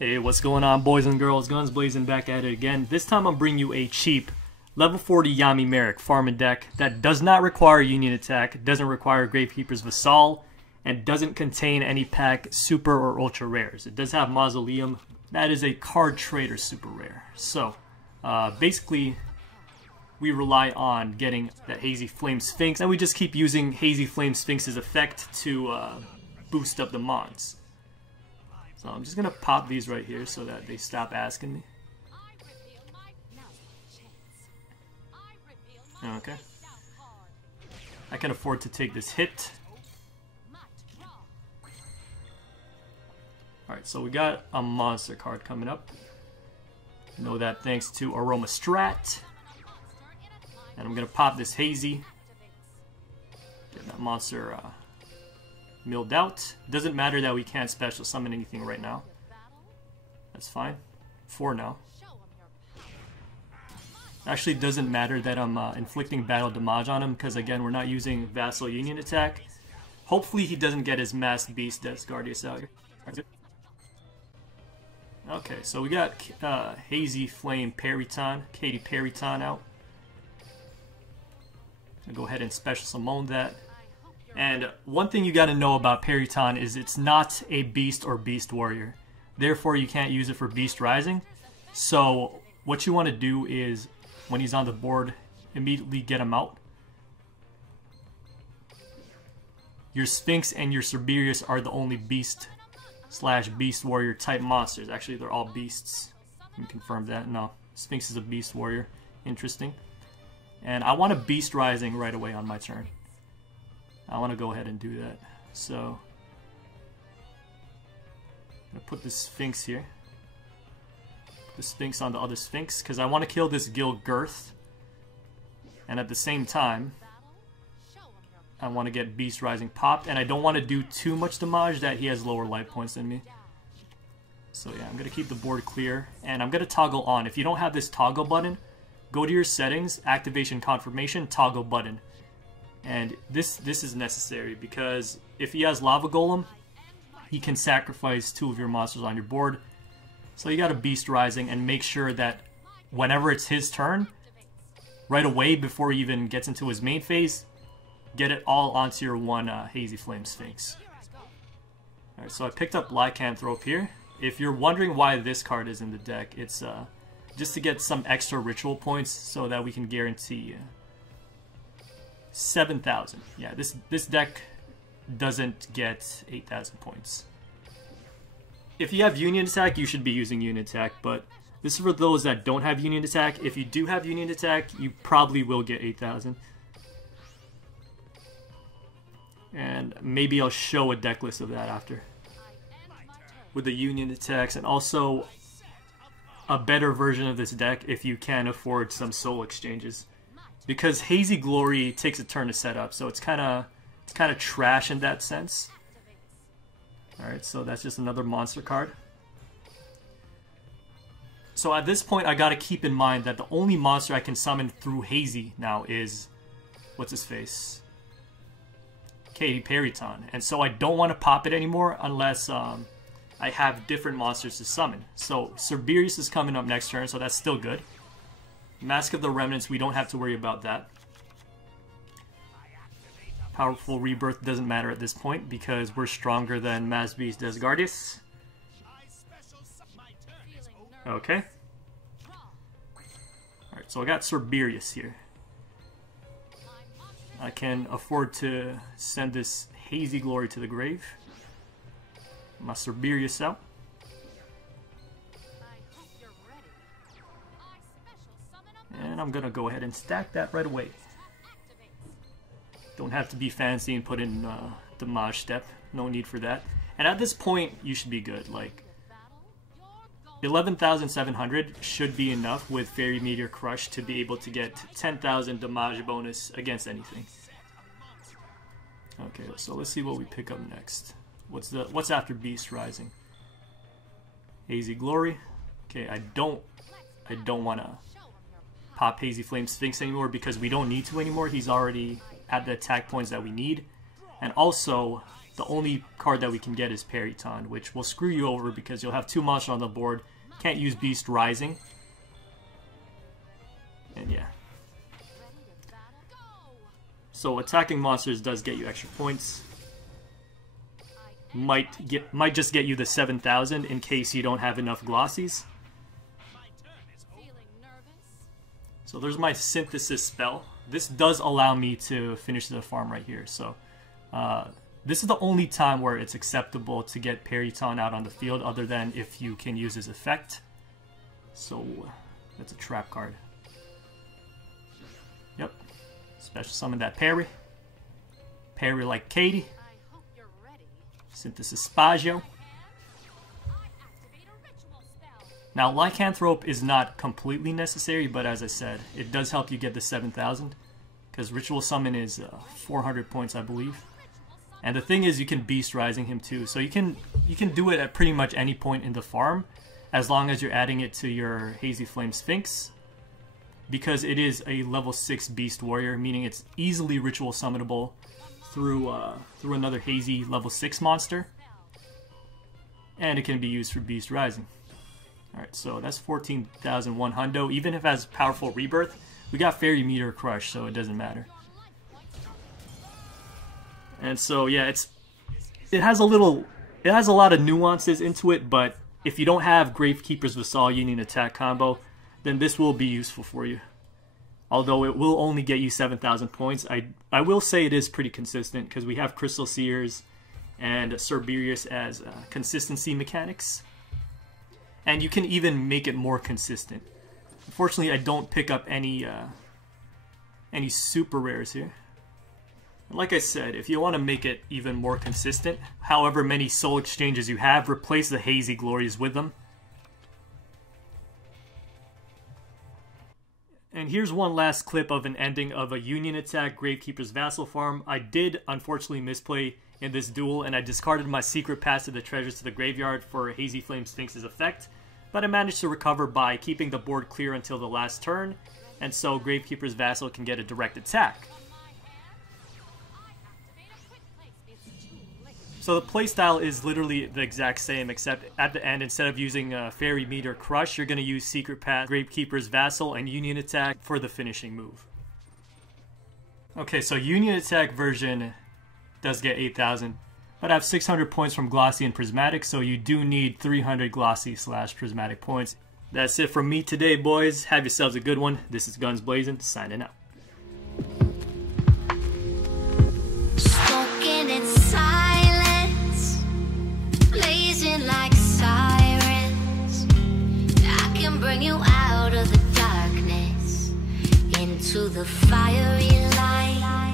Hey, what's going on, boys and girls? Guns blazing back at it again. This time I'm bringing you a cheap level 40 Yami Marik farming deck that does not require Union Attack, doesn't require Gravekeeper's Vassal, and doesn't contain any pack super or ultra rares. It does have Mausoleum. That is a card trader super rare. So, basically, we rely on getting that Hazy Flame Sphinx, and we just keep using Hazy Flame Sphinx's effect to boost up the mons. So I'm just going to pop these right here so that they stop asking me. Okay. I can afford to take this hit. Alright, so we got a monster card coming up. Know that thanks to Aroma Strat. And I'm going to pop this Hazy. Get that monster milled out. Doesn't matter that we can't special summon anything right now. That's fine. For now. Actually doesn't matter that I'm inflicting battle damage on him, because again, we're not using Vassal Union Attack. Hopefully he doesn't get his Masked Beast Desgardius out here. Okay, so we got Hazy Flame Peryton, Katie Peryton out. I'll go ahead and special summon that. And one thing you got to know about Peryton is it's not a beast or beast warrior. Therefore, you can't use it for Beast Rising. So what you want to do is, when he's on the board, immediately get him out. Your Sphinx and your Cerbereus are the only beast / beast warrior type monsters. Actually, they're all beasts. Let me confirm that. No, Sphinx is a beast warrior. Interesting. And I want a Beast Rising right away on my turn. I want to go ahead and do that. So, I'm going to put the Sphinx here. Put the Sphinx on the other Sphinx, because I want to kill this Gil Girth. And at the same time, I want to get Beast Rising popped, and I don't want to do too much damage that he has lower life points than me. So yeah, I'm going to keep the board clear, and I'm going to toggle on. If you don't have this toggle button, go to your settings, activation confirmation, toggle button. And this is necessary, because if he has Lava Golem, he can sacrifice 2 of your monsters on your board. So you got a Beast Rising, and make sure that whenever it's his turn, right away before he even gets into his main phase, get it all onto your one Hazy Flame Sphinx. Alright, so I picked up Lycanthrope here. If you're wondering why this card is in the deck, it's just to get some extra ritual points so that we can guarantee 7,000. Yeah, this deck doesn't get 8,000 points. If you have Union Attack, you should be using Union Attack, but this is for those that don't have Union Attack. If you do have Union Attack, you probably will get 8,000. And maybe I'll show a deck list of that after, with the Union Attacks, and also a better version of this deck if you can afford some soul exchanges, because Hazy Glory takes a turn to set up, so it's kind of trash in that sense. All right, so that's just another monster card. So at this point, I got to keep in mind that the only monster I can summon through Hazy now is, what's his face, Katie Peryton, and so I don't want to pop it anymore unless I have different monsters to summon. So Cerbereus is coming up next turn, so that's still good. Mask of the Remnants, we don't have to worry about that. Powerful Rebirth doesn't matter at this point because we're stronger than Masked Beast Desgardius. Okay. Alright, so I got Cerbereus here. I can afford to send this Hazy Glory to the grave. My Cerbereus out. And I'm gonna go ahead and stack that right away. Don't have to be fancy and put in the Maj step. No need for that. And at this point, you should be good. Like, 11,700 should be enough with Fairy Meteor Crush to be able to get 10,000 damage bonus against anything. Okay, so let's see what we pick up next. What's after Beast Rising? Hazy Glory. Okay, I don't want to pop Hazy Flame Sphinx anymore because we don't need to anymore. He's already at the attack points that we need. And also, the only card that we can get is Peryton, which will screw you over because you'll have 2 monsters on the board, can't use Beast Rising. And yeah. So attacking monsters does get you extra points. Might just get you the 7,000 in case you don't have enough glossies. So there's my synthesis spell. This does allow me to finish the farm right here. So this is the only time where it's acceptable to get Peryton out on the field, other than if you can use his effect. So that's a trap card. Yep. Special summon that Perry. Perry like Katie. Synthesis Spagio. Now, Lycanthrope is not completely necessary, but as I said, it does help you get the 7,000, because Ritual Summon is 400 points, I believe. And the thing is, you can Beast Rising him too, so you can do it at pretty much any point in the farm, as long as you're adding it to your Hazy Flame Sphinx, because it is a level 6 Beast Warrior, meaning it's easily Ritual Summonable through another Hazy level 6 monster, and it can be used for Beast Rising. Alright, so that's 14,001 hundo. Even if it has powerful Rebirth, we got Fairy Meteor Crush, so it doesn't matter. And so yeah, it has a lot of nuances into it, but if you don't have Gravekeeper's Vassal Union attack combo, then this will be useful for you. Although it will only get you 7,000 points, I will say it is pretty consistent, because we have Crystal Seers and Cerbereus as consistency mechanics. And you can even make it more consistent. Unfortunately, I don't pick up any super rares here. Like I said, if you want to make it even more consistent, however many soul exchanges you have, replace the Hazy Glories with them. And here's one last clip of an ending of a Union attack Gravekeeper's Vassal farm. I did unfortunately misplay in this duel, and I discarded my secret pass to the treasures to the graveyard for Hazy Flame Sphinx's effect, but I managed to recover by keeping the board clear until the last turn, and so Gravekeeper's Vassal can get a direct attack. So the playstyle is literally the exact same, except at the end, instead of using Fairy Meteor Crush, you're going to use Secret Pass, Gravekeeper's Vassal, and Union Attack for the finishing move. Okay, so Union Attack version does get 8,000, but I have 600 points from Glossy and Prismatic, so you do need 300 Glossy / Prismatic points. That's it from me today, boys. Have yourselves a good one. This is Gunsblazing, signing out. Spoken in silence, blazing like sirens. I can bring you out of the darkness into the fiery light.